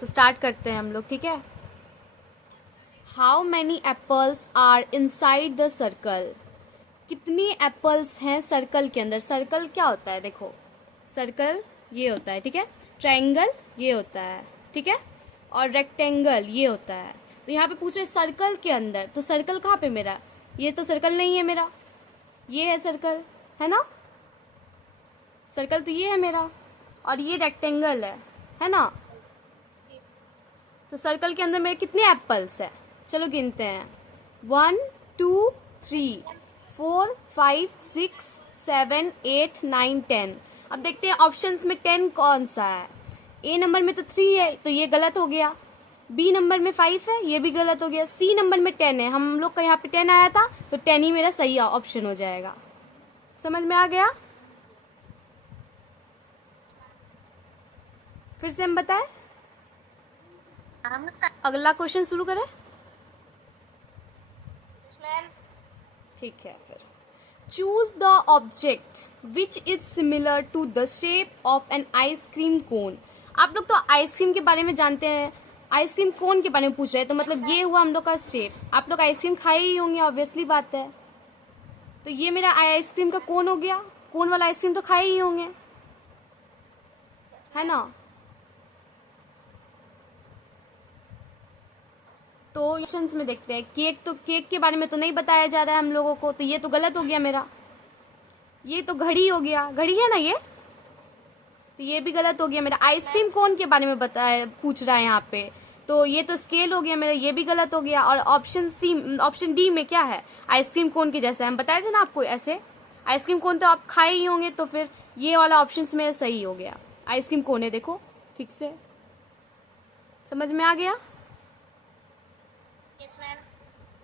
तो स्टार्ट करते हैं हम लोग, ठीक है। How many apples are inside the circle. कितनी एप्पल्स हैं सर्कल के अंदर। सर्कल क्या होता है, देखो सर्कल ये होता है, ठीक है। ट्रायंगल ये होता है, ठीक है। और रेक्टेंगल ये होता है। तो यहाँ पे पूछ रहे सर्कल के अंदर, तो सर्कल कहाँ पे मेरा, ये तो सर्कल नहीं है मेरा, ये है सर्कल, है ना। सर्कल तो ये है मेरा और ये रेक्टेंगल है ना। तो सर्कल के अंदर मेरे कितने एप्पल्स है, चलो गिनते हैं। 1 2 3 4 5 6 7 8 9 10। अब देखते हैं ऑप्शंस में 10 कौन सा है। ए नंबर में तो 3 है, तो ये गलत हो गया। बी नंबर में 5 है, ये भी गलत हो गया। सी नंबर में 10 है, हम लोग का यहाँ पे 10 आया था, तो 10 ही मेरा सही ऑप्शन हो जाएगा। समझ में आ गया। फिर से हम बताएं, अगला क्वेश्चन शुरू करें। ठीक है, फिर choose the object which is similar to the shape of an ice cream cone. आप लोग तो आइसक्रीम के बारे में जानते हैं, आइसक्रीम कोन के बारे में पूछ रहे हैं, तो मतलब ये हुआ हम लोग का शेप। आप लोग आइसक्रीम खाए ही होंगे, ऑब्वियसली बात है। तो ये मेरा आइसक्रीम का कोन हो गया, कोन वाला आइसक्रीम तो खाए ही होंगे, है ना। तो ऑप्शंस में देखते हैं। केक, तो केक के बारे में तो नहीं बताया जा रहा है हम लोगों को, तो ये तो गलत हो गया मेरा। ये तो घड़ी हो गया, घड़ी है ना ये, तो ये भी गलत हो गया मेरा। आइसक्रीम कोन के बारे में बताया, पूछ रहा है यहाँ पे, तो ये तो स्केल हो गया मेरा, ये भी गलत हो गया। और ऑप्शन डी में क्या है, आइसक्रीम कोन के जैसा। हम बताए थे ना आपको, ऐसे आइसक्रीम कोन तो आप खाए ही होंगे, तो फिर ये वाला ऑप्शन मेरा सही हो गया। आइसक्रीम कोन है, देखो ठीक से समझ में आ गया।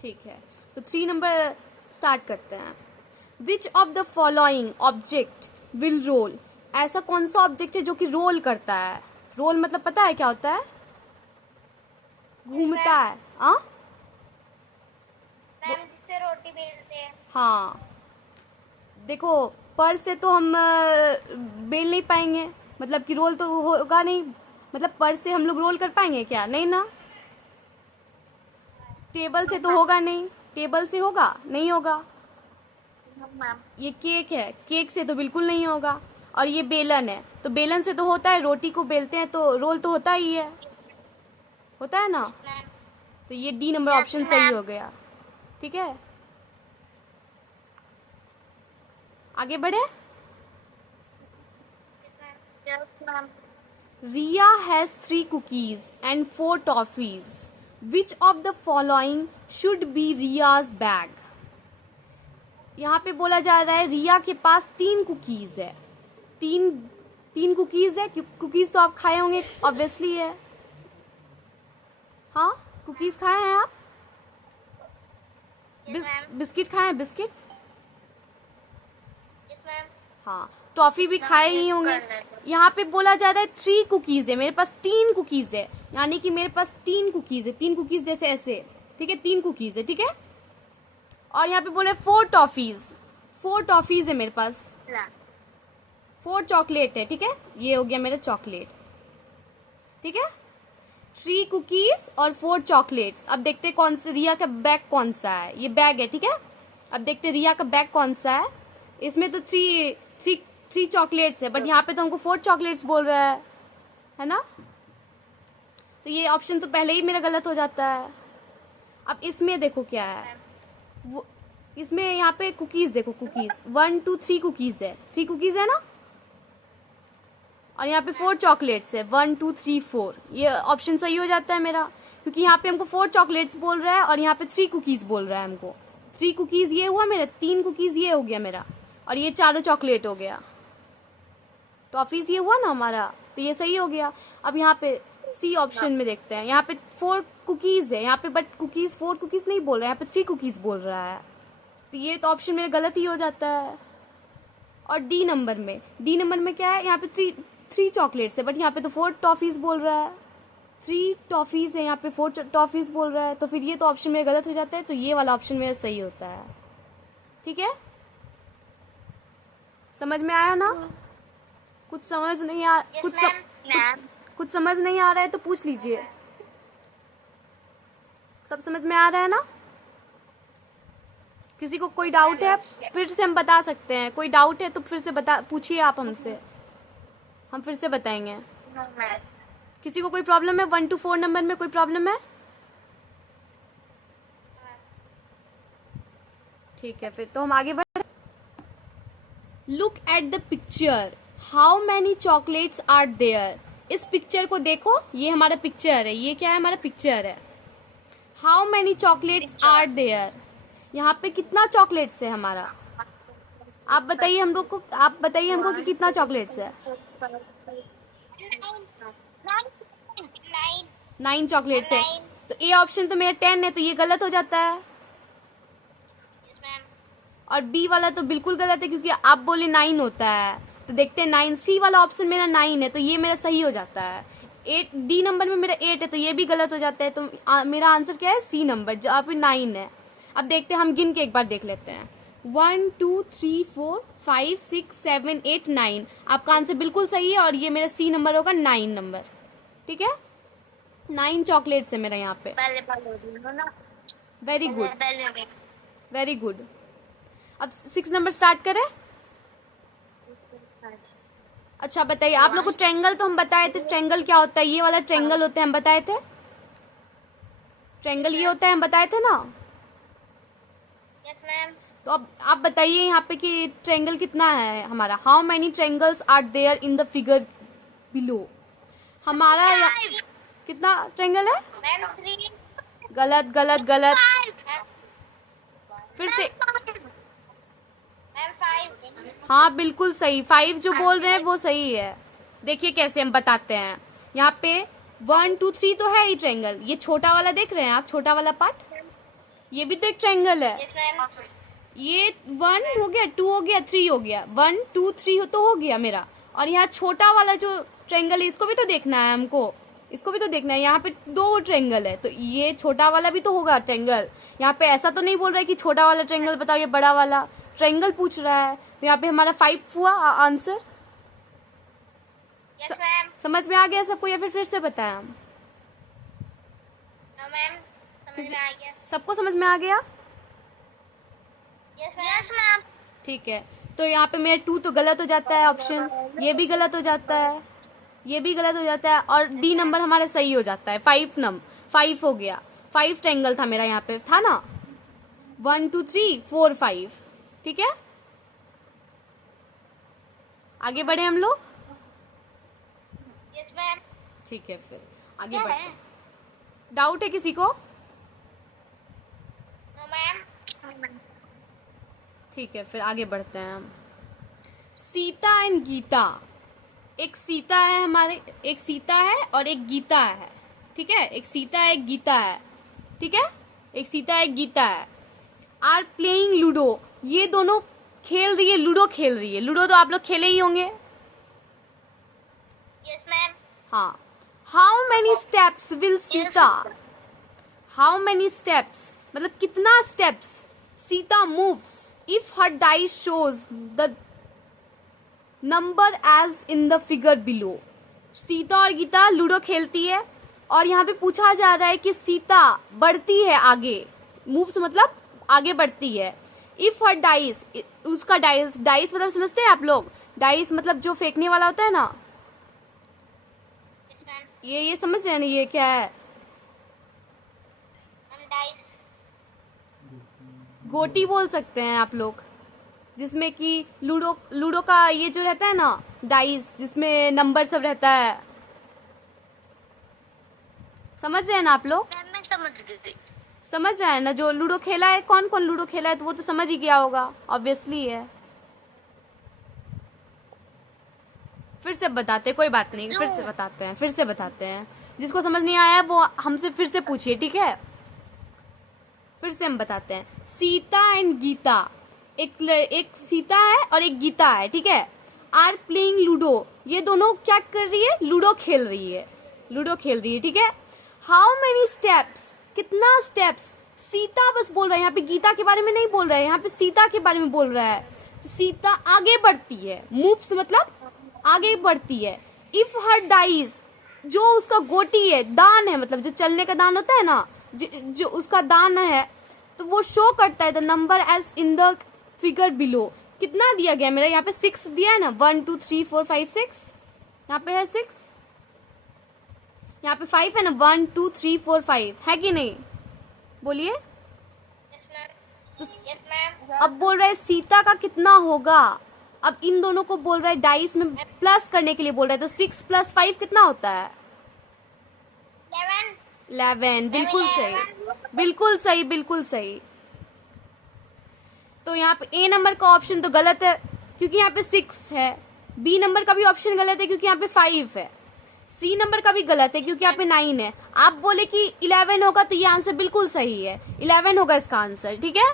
ठीक है, तो 3 नंबर स्टार्ट करते हैं। Which of the following object will roll. ऐसा कौन सा ऑब्जेक्ट है जो कि रोल करता है। रोल मतलब पता है क्या होता है, घूमता है। जिससे रोटी बेलते हैं। हाँ, देखो पर से तो हम बेल नहीं पाएंगे, मतलब कि रोल तो होगा नहीं, मतलब पर से हम लोग रोल कर पाएंगे क्या, नहीं ना। टेबल से तो होगा नहीं, टेबल से होगा नहीं होगा। ये केक है, केक से तो बिल्कुल नहीं होगा। और ये बेलन है, तो बेलन से तो होता है, रोटी को बेलते हैं तो रोल तो होता ही है, होता है ना। तो ये डी नंबर ऑप्शन सही हो गया, ठीक है। आगे बढ़े। रिया has 3 cookies and 4 toffees. Which of the following should be Riya's bag? यहाँ पे बोला जा रहा है रिया के पास 3 कुकीज है, तीन कुकीज है। कुकीज तो आप खाए होंगे, ऑब्वियसली है। हाँ, कुकीज खाए हैं आप, बिस्किट खाए हैं, बिस्किट। हाँ, टॉफी भी खाए ही होंगे। यहाँ पे बोला जा रहा है 3 कुकीज है, मेरे पास 3 कुकीज है, यानी कि मेरे पास 3 कुकीज है। 3 कुकीज जैसे ऐसे, ठीक है, 3 कुकीज है, ठीक है। और यहाँ पे बोले 4 टॉफीज, 4 टॉफीज है मेरे पास, 4 चॉकलेट है, ठीक है। ये हो गया मेरा चॉकलेट, ठीक है। 3 कुकीज और 4 चॉकलेट्स। अब देखते हैं कौन सा रिया का बैग कौन सा है, ये बैग है, ठीक है। अब देखते हैं रिया का बैग कौन सा है। इसमें तो 3 चॉकलेट्स है, बट यहाँ पे तो हमको 4 चॉकलेट्स बोल रहा है ना। तो ये ऑप्शन तो पहले ही मेरा गलत हो जाता है। अब इसमें देखो क्या है, वो इसमें यहाँ पे कुकीज देखो, कुकीज 1 2 3 कुकीज है, 3 कुकीज है ना। और यहाँ पे 4 चॉकलेट्स है, 1 2 3 4। ये ऑप्शन सही हो जाता है मेरा, क्योंकि यहाँ पे हमको 4 चॉकलेट्स बोल रहा है और यहाँ पे 3 कुकीज बोल रहा है हमको। 3 कुकीज ये हुआ मेरा, 3 कुकीज ये हो गया मेरा, और ये चारों चॉकलेट हो गया। टॉफीज ये हुआ ना हमारा, तो ये सही हो गया। अब यहाँ पे सी ऑप्शन में देखते हैं, यहाँ पे 4 कुकीज है यहाँ पे, बट कुकीज 4 कुकीज नहीं बोल रहा है, यहाँ पे 3 कुकीज बोल रहा है, तो ये तो ऑप्शन मेरा गलत ही हो जाता है। और डी नंबर में क्या है, यहाँ पे 3 चॉकलेट्स है, बट यहाँ पे तो 4 टॉफीज बोल रहा है। 3 टॉफीज है, यहाँ पे 4 टॉफीज बोल रहा है, तो फिर ये तो ऑप्शन मेरा गलत हो जाता है, तो ये वाला ऑप्शन मेरा सही होता है, ठीक है। समझ में आया ना। कुछ समझ नहीं आ कुछ कुछ समझ नहीं आ रहा है तो पूछ लीजिए। सब समझ में आ रहा है ना? किसी को कोई डाउट है फिर से हम बता सकते हैं। कोई डाउट है तो फिर से पूछिए आप हमसे, हम फिर से बताएंगे। No ma'am. किसी को कोई प्रॉब्लम है 1 to 4 नंबर में? कोई प्रॉब्लम है? ठीक है, फिर तो हम आगे बढ़। Look at the picture, how many chocolates are there. इस पिक्चर को देखो, ये हमारा पिक्चर है। ये क्या है? हमारा पिक्चर है। How many chocolates are there, यहाँ पे कितना चॉकलेट्स है हमारा? आप बताइए हम लोग को, आप बताइए हमको कि कितना चॉकलेट्स है? 9 चॉकलेट्स है। तो ए ऑप्शन तो मेरा 10 है, तो ये गलत हो जाता है। और बी वाला तो बिल्कुल गलत है क्योंकि आप बोले 9 होता है। तो देखते हैं 9। सी वाला ऑप्शन मेरा 9 है, तो ये मेरा सही हो जाता है। 8 डी नंबर में मेरा 8 है, तो ये भी गलत हो जाता है। तो मेरा आंसर क्या है? सी नंबर, जहाँ पे 9 है। अब देखते हैं, हम गिन के एक बार देख लेते हैं। 1 2 3 4 5 6 7 8 9। आपका आंसर बिल्कुल सही है और ये मेरा सी नंबर होगा, 9 नंबर। ठीक है, 9 चॉकलेट्स है मेरा यहाँ पे। Very good, very good. अब 6 नंबर स्टार्ट करें। अच्छा बताइए, आप लोग को ट्रायंगल तो हम बताए थे। ट्रायंगल क्या होता है? ये वाला ट्रायंगल होता है, हम बताए थे। ट्रायंगल ये होता है, हम बताए थे ना? Yes ma'am. तो अब आप बताइए यहाँ पे कि ट्रायंगल कितना है हमारा। How many triangles are there in the figure below. हमारा कितना ट्रायंगल है? मैम 3। गलत गलत गलत, फिर से। मैम 5। हाँ बिल्कुल सही, 5 जो बोल रहे हैं वो सही है। देखिए कैसे हम बताते हैं। यहाँ पे 1 2 3 तो है ही ट्रायंगल। ये छोटा वाला देख रहे हैं आप, छोटा वाला पार्ट, ये भी तो एक ट्रायंगल है। Yes ma'am. ये 1 हो गया, 2 हो गया, 3 हो गया। 1 2 3 तो हो गया मेरा। और यहाँ छोटा वाला जो ट्रायंगल है, इसको भी तो देखना है हमको, इसको भी तो देखना है। यहाँ पे 2 ट्रायंगल है, तो ये छोटा वाला भी तो होगा ट्रायंगल। यहाँ पे ऐसा तो नहीं बोल रहा है कि छोटा वाला ट्रायंगल बताओ, ये बड़ा वाला ट्रायंगल पूछ रहा है। तो यहाँ पे हमारा 5 हुआ आंसर। Yes ma'am. समझ में आ गया सबको या फिर से बताएं हम? नो मैम, समझ में आ गया। सबको समझ में आ गया? Yes ma'am. ठीक है, तो यहाँ पे मेरा 2 तो गलत हो जाता है ऑप्शन, ये भी गलत हो जाता है, ये भी गलत हो जाता है, और डी नंबर हमारा सही हो जाता है। 5 हो गया। 5 ट्रायंगल था मेरा, यहाँ पे था ना 1 2 3 4 5। ठीक है, आगे बढ़े हम लोग। Yes ma'am. ठीक है, फिर आगे बढ़े। डाउट है किसी को? No ma'am. ठीक है, फिर आगे बढ़ते हैं हम। सीता एंड गीता। एक सीता है हमारे, एक सीता है और एक गीता है। ठीक है, एक सीता है, एक गीता है। ठीक है, एक सीता है, एक गीता है। Are playing ludo. ये दोनों खेल रही है, लूडो खेल रही है। लूडो तो आप लोग खेले ही होंगे। Yes ma'am. हाँ। How many steps will Sita, how many steps मतलब कितना steps Sita moves if her dice shows the number as in the figure below. Sita और गीता लूडो खेलती है और यहाँ पे पूछा जा रहा है कि सीता बढ़ती है आगे, मूव्स मतलब आगे बढ़ती है। इफ हर डाइस, उसका डाइस, डाइस मतलब समझते हैं आप लोग? डाइस मतलब जो फेंकने वाला होता है ना, यस मैम। ये समझ रहे हैं ना ये क्या है? Ma'am dice. गोटी बोल सकते हैं आप लोग, जिसमें कि लूडो का ये जो रहता है ना डाइस, जिसमें नंबर सब रहता है। समझ रहे हैं ना आप लोग? मैम मैं समझ गई। समझ रहे हैं ना? जो लूडो खेला है, कौन कौन लूडो खेला है तो वो तो समझ ही गया होगा, ऑब्वियसली है। फिर से बताते, कोई बात नहीं, फिर से बताते हैं, फिर से बताते हैं। जिसको समझ नहीं आया वो हमसे फिर से पूछिए, ठीक है? फिर से हम बताते हैं। सीता एंड गीता, एक सीता है और एक गीता है, ठीक है? आर प्लेइंग लूडो, ये दोनों क्या कर रही है? लूडो खेल रही है, लूडो खेल रही है, ठीक है? हाउ मेनी स्टेप्स, कितना स्टेप्स? सीता बस बोल रहा है, यहाँ पे गीता के बारे में नहीं बोल रहा है, यहाँ पे सीता के बारे में बोल रहा है। तो सीता आगे बढ़ती है, मूव्स मतलब आगे बढ़ती है। इफ हर डाइज, जो उसका गोटी है, दान है, मतलब जो चलने का दान होता है ना, जो उसका दान है, तो वो शो करता है the number as in the figure below. कितना दिया गया मेरा यहाँ पे? 6 दिया है ना, 1 2 3 4 5 6, यहाँ पे है 6, यहाँ पे 5 है ना, 1 2 3 4 5, है कि नहीं? बोलिए। Yes ma'am. तो यस मैम। अब बोल रहा है सीता का कितना होगा। अब इन दोनों को बोल रहा है डाइस में प्लस करने के लिए बोल रहा है, तो 6 + 5 कितना होता है? 11। बिल्कुल सही, बिल्कुल सही, बिल्कुल सही। तो यहाँ पे ए नंबर का ऑप्शन तो गलत है क्योंकि यहाँ पे 6 है। बी नंबर का भी ऑप्शन गलत है क्योंकि यहाँ पे 5 है। सी नंबर का भी गलत है क्योंकि यहाँ पे 9 है। आप बोले कि 11 होगा, तो ये आंसर बिल्कुल सही है, 11 होगा इसका आंसर। ठीक है,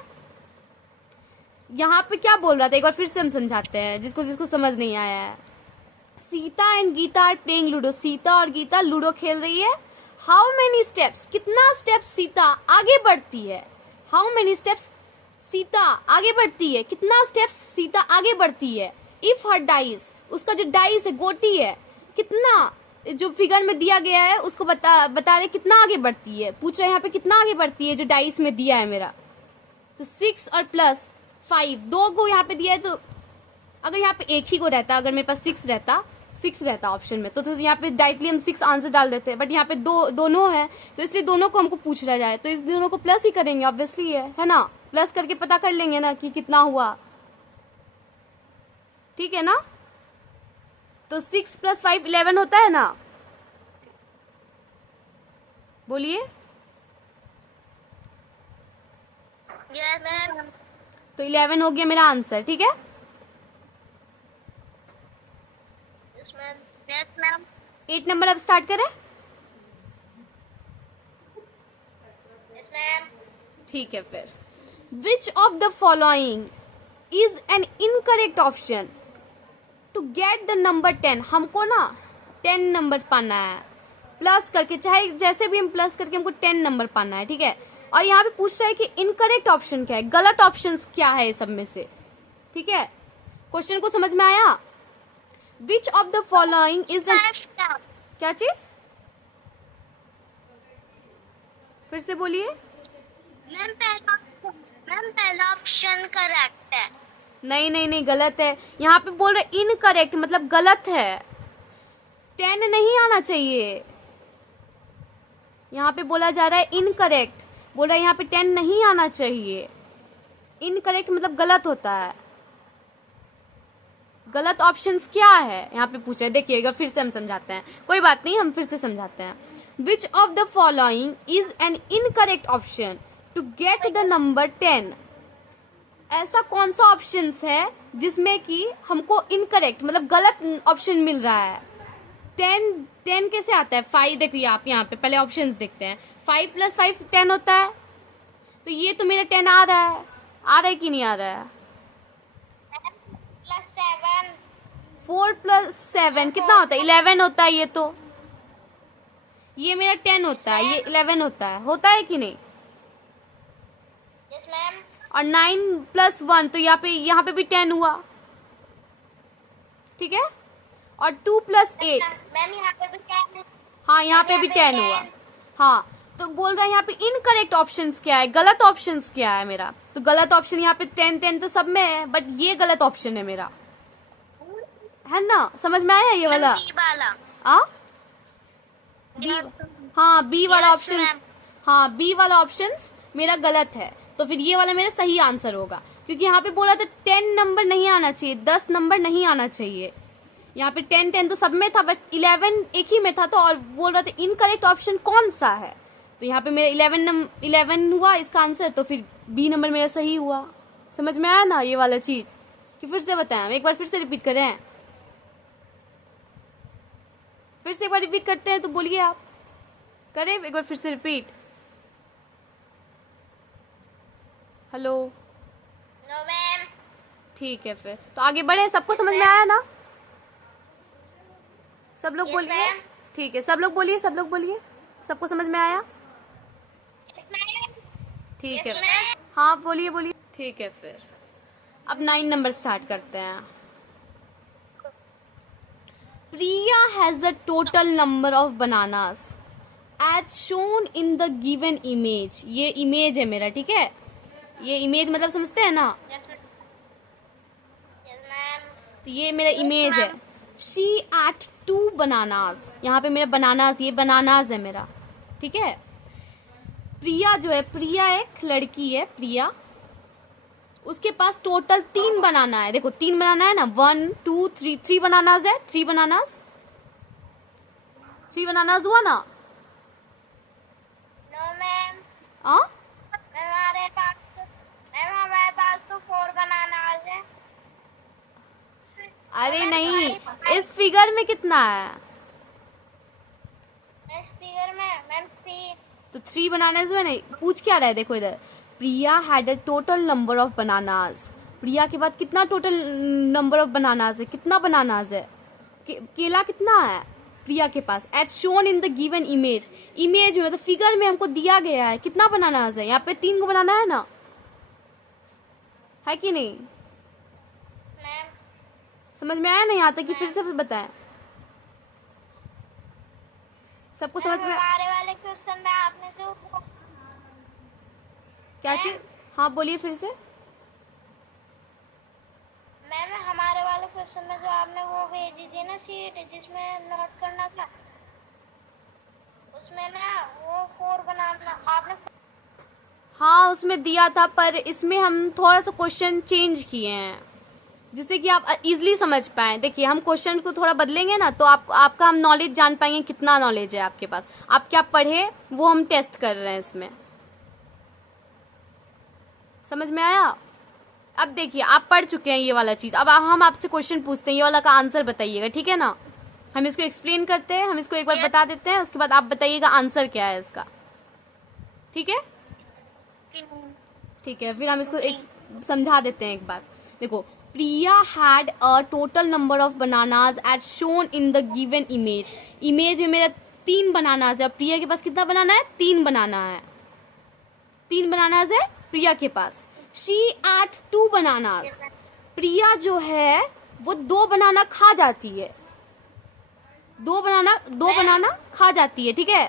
यहाँ पे क्या बोल रहा था एक बार फिर से हम समझाते हैं, जिसको जिसको समझ नहीं आया है। Sita and Gita are playing ludo. Sita और गीता लूडो खेल रही है। हाउ मेनी स्टेप्स, कितना स्टेप्स सीता आगे बढ़ती है? हाउ मेनी स्टेप्स सीता आगे बढ़ती है, कितना स्टेप्स सीता आगे बढ़ती है? इफ हर डाइस, उसका जो डाइस है, गोटी है, कितना, जो फिगर में दिया गया है उसको बता रहे कितना आगे बढ़ती है। पूछ रहे हैं यहाँ पे कितना आगे बढ़ती है जो डाइस में दिया है मेरा। तो 6 और +5, 2 को यहाँ पे दिया है। तो अगर यहाँ पे एक ही को रहता, अगर मेरे पास 6 रहता ऑप्शन में, तो यहाँ पे डायरेक्टली हम 6 आंसर डाल देते हैं। बट यहाँ पे दोनों है, तो इसलिए दोनों को हमको पूछ रहा जाए, तो इस दोनों को प्लस ही करेंगे ऑब्वियसली, है ना? प्लस करके पता कर लेंगे ना कि कितना हुआ। ठीक है ना? तो 6 + 5 11 होता है ना? बोलिए। Yes ma'am. तो 11 हो गया मेरा आंसर। ठीक है, yes ma'am. Yes ma'am. 8 number अब स्टार्ट करें। Yes ma'am. ठीक है फिर। Which of the following is an incorrect option to get the number 10? हमको ना 10 नंबर पाना है प्लस करके, चाहे जैसे भी हम प्लस करके हमको 10 नंबर पाना है। ठीक है, और यहाँ पे पूछ रहा है कि इनकरेक्ट ऑप्शन क्या है, गलत ऑप्शन क्या है सब में से। ठीक है, क्वेश्चन को समझ में आया? विच of the following is N, क्या चीज? फिर से बोलिए। मैम पहला ऑप्शन करेक्ट है। नहीं नहीं नहीं, गलत है। यहाँ पे बोल रहे इनकरेक्ट, मतलब गलत है, 10 नहीं आना चाहिए। यहाँ पे बोला जा रहा है इनकरेक्ट, बोल रहा है यहाँ पे 10 नहीं आना चाहिए। इनकरेक्ट मतलब गलत होता है। गलत ऑप्शंस क्या है यहाँ पे पूछा है, देखिएगा फिर से हम समझाते हैं, कोई बात नहीं, हम फिर से समझाते हैं। Which of the following is an incorrect option to get the number 10? ऐसा कौन सा ऑप्शन है जिसमें कि हमको इनकरेक्ट मतलब गलत ऑप्शन मिल रहा है? 10 कैसे आता है? 5, देखिए आप यहाँ पे पहले ऑप्शंस देखते हैं। 5 + 5 10 होता है, तो ये तो मेरा 10 आ रहा है कि नहीं आ रहा है? +7। 4 + 7 कितना होता है? 11 होता है। ये मेरा 10 होता है, ये 11 होता है कि नहीं? Yes ma'am. और 9 + 1, तो यहाँ पे भी 10 हुआ। ठीक है, और 2 + 8, मैम यहाँ पे भी 10। हाँ यहाँ पे भी 10 हुआ। हाँ, तो बोल रहा है यहाँ पे इनकरेक्ट ऑप्शंस क्या है, गलत ऑप्शंस क्या है मेरा? तो गलत ऑप्शन यहाँ पे 10 तो सब में है, बट ये गलत ऑप्शन है मेरा, है ना? समझ में आया ये वाला? बी वाला। बी, हाँ बी वाला Yes, ऑप्शन, ma'am. हाँ बी वाला ऑप्शन मेरा गलत है। तो फिर ये वाला मेरा सही आंसर होगा, क्योंकि यहाँ पे बोला था 10 नंबर नहीं आना चाहिए, 10 नंबर नहीं आना चाहिए। यहाँ पे 10 तो सब में था, बट 11 एक ही में था। तो और बोल रहा था इनकरेक्ट ऑप्शन कौन सा है, तो यहाँ पे मेरा 11 हुआ इसका आंसर। तो फिर बी नंबर मेरा सही हुआ। समझ में आया ना ये वाला चीज? कि फिर से बताएं, एक बार फिर से रिपीट करें, फिर से एक बार रिपीट करते हैं, तो बोलिए आप, करें एक बार फिर से रिपीट। Hello, no ma'am. ठीक है फिर तो आगे बढ़े। सबको समझ में आया ना? सब लोग Yes, बोलिए। ma'am. ठीक है, सब लोग बोलिए, सब लोग बोलिए, सबको समझ में आया? ठीक है, Yes, ma'am. हाँ बोलिए बोलिए। ठीक है, फिर अब 9 नंबर स्टार्ट करते हैं। Priya has a total number of bananas as shown in the given image. ये इमेज है मेरा, ठीक है, ये इमेज मतलब समझते हैं ना, Yes, ma'am. तो ये मेरा इमेज है। शी एट 2 बनानास, यहाँ पे मेरा बनानास, ये बनानास है मेरा, ठीक है। प्रिया जो है, प्रिया एक लड़की है, प्रिया, उसके पास टोटल 3 बनाना है। देखो 3 बनाना है ना, 1 2 3, 3 बनानास है, 3 बनानास, 3 बनानास हुआ ना। No, ma'am. आ? हमारे पास तो 4 बनानास है। अरे नहीं, इस फिगर में कितना है? इस फिगर में मैम 3। तो 3 बनानास हुए नहीं, पूछ क्या रहा है, देखो इधर, Priya had a total number of bananas. Priya के बाद कितना टोटल नंबर ऑफ बनानास है, कितना बनानास है, केला कितना है प्रिया के पास, as shown in the given image. Image में तो फिगर में हमको दिया गया है कितना बनानास है, यहाँ पे 3 को बनाना है ना, है कि नहीं? मैम समझ में आया ना यहाँ तक कि फिर से बताएं? सबको समझ में? हमारे वाले क्वेश्चन में आपने जो क्या चीज? हाँ बोलिए फिर से। मैम हमारे वाले क्वेश्चन में जो आपने वो भेजी थी ना शीट जिसमें नोट करना था, उसमें ना वो 4 बनाना आपने। हाँ उसमें दिया था, पर इसमें हम थोड़ा सा क्वेश्चन चेंज किए हैं जिससे कि आप इजीली समझ पाए। देखिए हम क्वेश्चन को थोड़ा बदलेंगे ना तो आपका हम नॉलेज जान पाएंगे, कितना नॉलेज है आपके पास, आप क्या पढ़े वो हम टेस्ट कर रहे हैं इसमें। समझ में आया? अब देखिए आप पढ़ चुके हैं ये वाला चीज, अब हम आपसे क्वेश्चन पूछते हैं, ये वाला का आंसर बताइएगा, ठीक है ना। हम इसको एक्सप्लेन करते हैं, हम इसको एक बार बता देते हैं, उसके बाद आप बताइएगा आंसर क्या है इसका, ठीक है? ठीक है, फिर हम इसको समझा देते हैं एक बार। देखो, Priya had a total number of bananas as shown in the given image. Image में मेरा 3 बनानाज है, प्रिया के पास कितना बनाना है? 3 बनाना है, 3 बनानाज है प्रिया के पास। शी एट 2 बनानाज, प्रिया जो है वो 2 बनाना खा जाती है, 2 बनाना खा जाती है, ठीक है।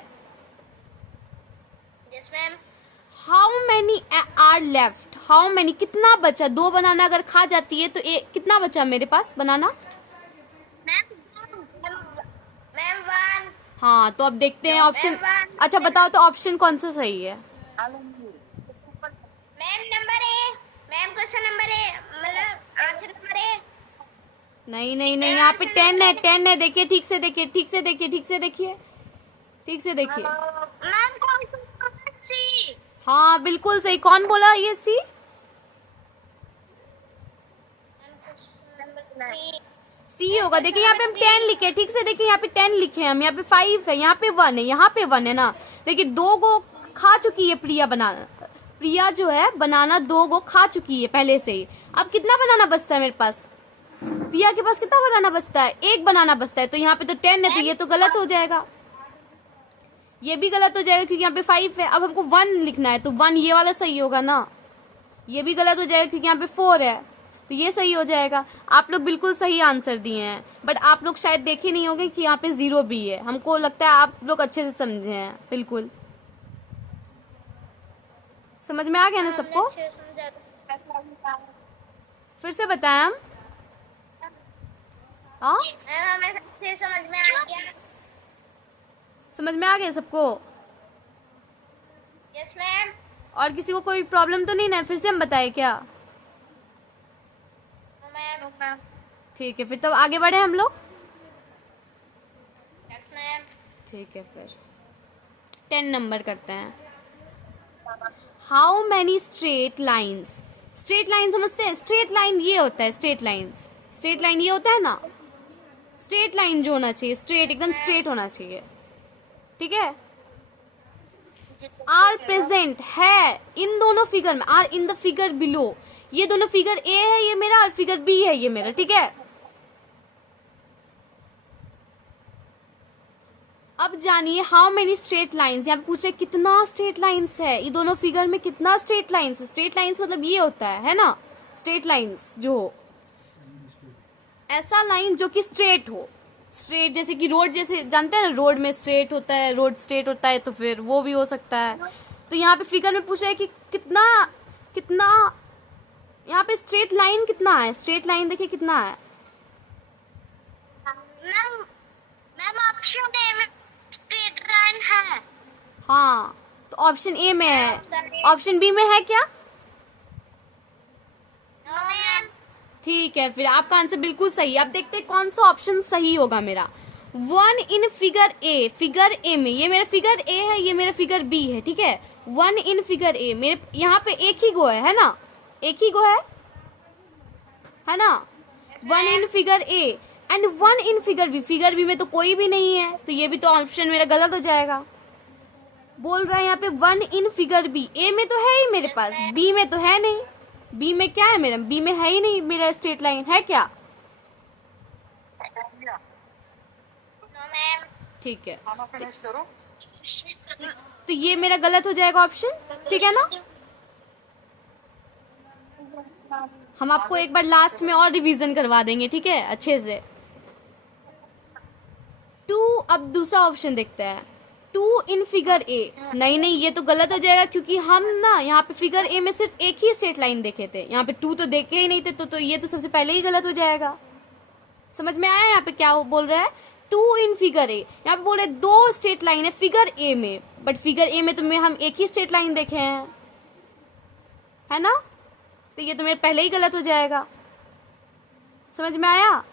Yes ma'am. How many are left, how many कितना बचा, 2 बनाना अगर खा जाती है तो कितना बचा मेरे पास बनाना? मैम 1। हाँ तो अब देखते हैं ऑप्शन। अच्छा बताओ तो ऑप्शन कौन सा सही है? Ma'am number A, ma'am question number A, मतलब आंसर नंबर ए। नहीं नहीं नहीं, यहाँ पे 10 है, 10 है, देखिए ठीक से देखिए, ठीक से देखिए, ठीक से देखिए, ठीक से देखिए। मैम कौन सी? हाँ बिल्कुल सही, कौन बोला ये सी? सी होगा। देखिए यहाँ पे हम 10 लिखे, ठीक से देखिए, यहाँ पे 10 लिखे हम, यहाँ पे 5 है, यहाँ पे 1 है, यहाँ पे 1 है ना। देखिए 2 को खा चुकी है प्रिया, बनाना, प्रिया जो है बनाना 2 को खा चुकी है पहले से ही। अब कितना बनाना बचता है मेरे पास? प्रिया के पास कितना बनाना बचता है? 1 बनाना बचता है, तो यहाँ पे तो 10 है, तो ये तो गलत हो जाएगा, ये भी गलत हो जाएगा क्योंकि यहाँ पे 5 है। अब हमको 1 लिखना है तो 1 ये वाला सही होगा ना, ये भी गलत हो जाएगा क्योंकि यहाँ पे 4 है, तो ये सही हो जाएगा। आप लोग बिल्कुल सही आंसर दिए हैं, बट आप लोग शायद देखे नहीं होंगे कि यहाँ पे 0 भी है। हमको लगता है आप लोग अच्छे से समझे हैं, बिल्कुल समझ में आ गया ना सबको? फिर से बताएं हम? हाँ हमें अच्छे समझ में आ गया। समझ में आ गया सबको? Yes ma'am. और किसी को कोई प्रॉब्लम तो नहीं ना? फिर से हम बताए क्या? मैम। ठीक है, फिर तो आगे बढ़े हम लोग। Yes ma'am. ठीक है, फिर 10 नंबर करते हैं। How many straight lines, straight line समझते हैं? स्ट्रेट लाइन ये होता है, स्ट्रेट लाइन्स, स्ट्रेट लाइन ये होता है ना, स्ट्रेट लाइन जो होना चाहिए, स्ट्रेट, एकदम स्ट्रेट होना चाहिए, ठीक है। आर प्रेजेंट है इन दोनों फिगर में, are in the figure below, ये दोनों फिगर ए है ये मेरा, और फिगर बी है ये मेरा, ठीक है। अब जानिए हाउ मेनी स्ट्रेट लाइंस, यहाँ पे पूछे कितना स्ट्रेट लाइंस है, ये दोनों फिगर में कितना स्ट्रेट लाइंस है। स्ट्रेट लाइंस मतलब ये होता है ना, स्ट्रेट लाइंस जो हो, ऐसा लाइन जो कि स्ट्रेट हो, स्ट्रेट जैसे कि रोड, जैसे जानते हैं रोड में स्ट्रेट होता है, रोड स्ट्रेट होता है, तो फिर वो भी हो सकता है। तो यहाँ पे फिगर में पूछ रहा है कि कितना कितना यहाँ पे स्ट्रेट लाइन कितना है, स्ट्रेट लाइन देखिए कितना है। मैम मैम ऑप्शन ए में स्ट्रेट लाइन है। हाँ, तो ऑप्शन ए में है, ऑप्शन बी में है क्या? No ma'am. ठीक है, फिर आपका आंसर बिल्कुल सही है। अब देखते हैं कौन सा ऑप्शन सही होगा मेरा। 1 in figure A, figure A में, ये मेरा फिगर ए है, ये मेरा फिगर बी है, ठीक है। 1 इन फिगर ए, मेरे यहाँ पे एक ही गो है ना, एक ही गो है ना। 1 in figure A and 1 in figure B, figure B में तो कोई भी नहीं है, तो ये भी तो ऑप्शन मेरा गलत हो जाएगा। बोल रहा है यहाँ पे 1 इन फिगर बी, ए में तो है ही मेरे पास, बी में तो है नहीं। बी में क्या है मेरा, बी में है ही नहीं मेरा स्ट्रेट लाइन, है क्या? No ma'am. ठीक है, फिनिश करो। तो ये मेरा गलत हो जाएगा ऑप्शन, ठीक है ना। हम आपको एक बार लास्ट में और रिवीजन करवा देंगे, ठीक है, अच्छे से। 2, अब दूसरा ऑप्शन देखते हैं। 2 इन फिगर ए, नहीं ये तो गलत हो जाएगा, क्योंकि हम ना यहाँ पे फिगर ए में सिर्फ एक ही स्ट्रेट लाइन देखे थे, यहाँ पे 2 तो देखे ही नहीं थे, तो ये तो सबसे पहले ही गलत हो जाएगा। समझ में आया यहाँ पे क्या वो बोल रहा है? 2 इन फिगर ए, यहाँ पे बोल रहे 2 स्ट्रेट लाइन है फिगर ए में, बट फिगर ए में तो हम एक ही स्ट्रेट लाइन देखे हैं, है ना। तो ये तो मेरे पहले ही गलत हो जाएगा। समझ में आया?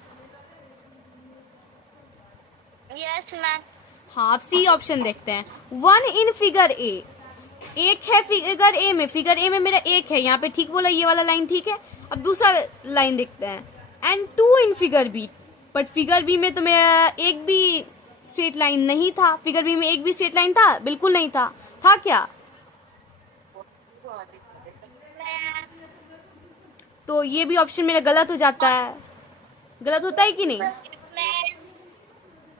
Yes ma'am. हाँ, अब सी ऑप्शन देखते हैं। 1 इन फिगर ए, एक है फिगर ए में, फिगर ए में मेरा एक है, यहाँ पे ठीक बोला, ये वाला लाइन ठीक है। अब दूसरा लाइन देखते हैं। And 2 in figure B, but figure B में तो मेरा एक भी स्ट्रेट लाइन नहीं था, फिगर बी में एक भी स्ट्रेट लाइन था, बिल्कुल नहीं था क्या? तो ये भी ऑप्शन मेरा गलत हो जाता है, गलत होता है कि नहीं।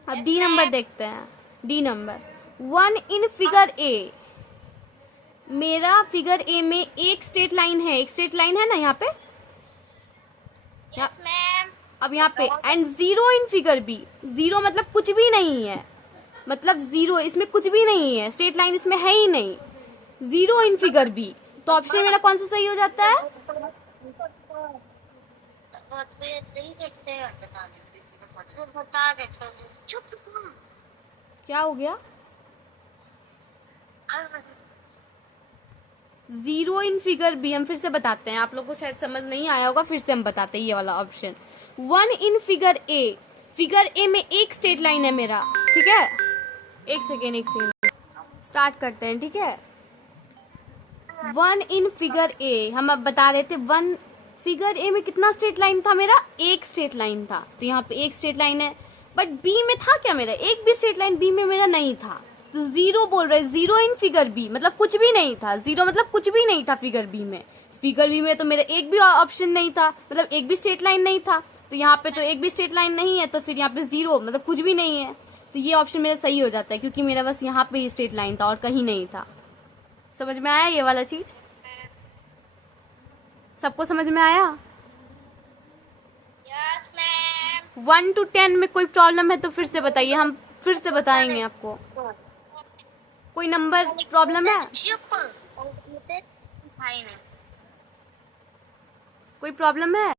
अब डी नंबर देखते हैं। डी नंबर 1 इन फिगर ए, मेरा फिगर ए में एक स्ट्रेट लाइन है, एक स्ट्रेट लाइन है ना यहाँ पे। Yes ma'am. अब यहाँ पे एंड 0 इन फिगर बी, 0 मतलब कुछ भी नहीं है, मतलब 0 इसमें कुछ भी नहीं है, स्ट्रेट लाइन इसमें है ही नहीं। 0 इन फिगर बी, तो ऑप्शन मेरा कौन सा सही हो जाता है? बता देते। क्या हो गया? 0 इन फिगर बी, हम फिर से बताते हैं, आप लोग को शायद समझ नहीं आया होगा, फिर से हम बताते हैं ये वाला option. 1 in figure A, figure A में एक स्ट्रेट लाइन है मेरा, ठीक है। एक सेकेंड स्टार्ट करते हैं, ठीक है। 1 इन फिगर ए, हम अब बता रहे थे 1 फिगर ए में कितना स्ट्रेट लाइन था मेरा, एक स्ट्रेट लाइन था, तो यहाँ पे एक स्ट्रेट लाइन है। बट बी में था क्या मेरा, एक भी स्ट्रेट लाइन बी में मेरा नहीं था, तो 0 बोल रहे, 0 इन फिगर बी मतलब कुछ भी नहीं था, 0 मतलब कुछ भी नहीं था फिगर बी में। फिगर बी में तो मेरा एक भी ऑप्शन नहीं था, मतलब एक भी स्ट्रेट लाइन नहीं था, तो यहाँ पे तो एक भी स्ट्रेट लाइन नहीं है, तो फिर यहाँ पे 0 मतलब कुछ भी नहीं है, तो ये ऑप्शन मेरा सही हो जाता है, क्योंकि मेरा बस यहाँ पे ही स्ट्रेट लाइन था और कहीं नहीं था। समझ में आया ये वाला चीज? सबको समझ में आया? Yes ma'am. 1 to 10 में कोई प्रॉब्लम है तो फिर से बताइए, हम फिर से बताएंगे आपको। कोई नंबर प्रॉब्लम है? कोई प्रॉब्लम है?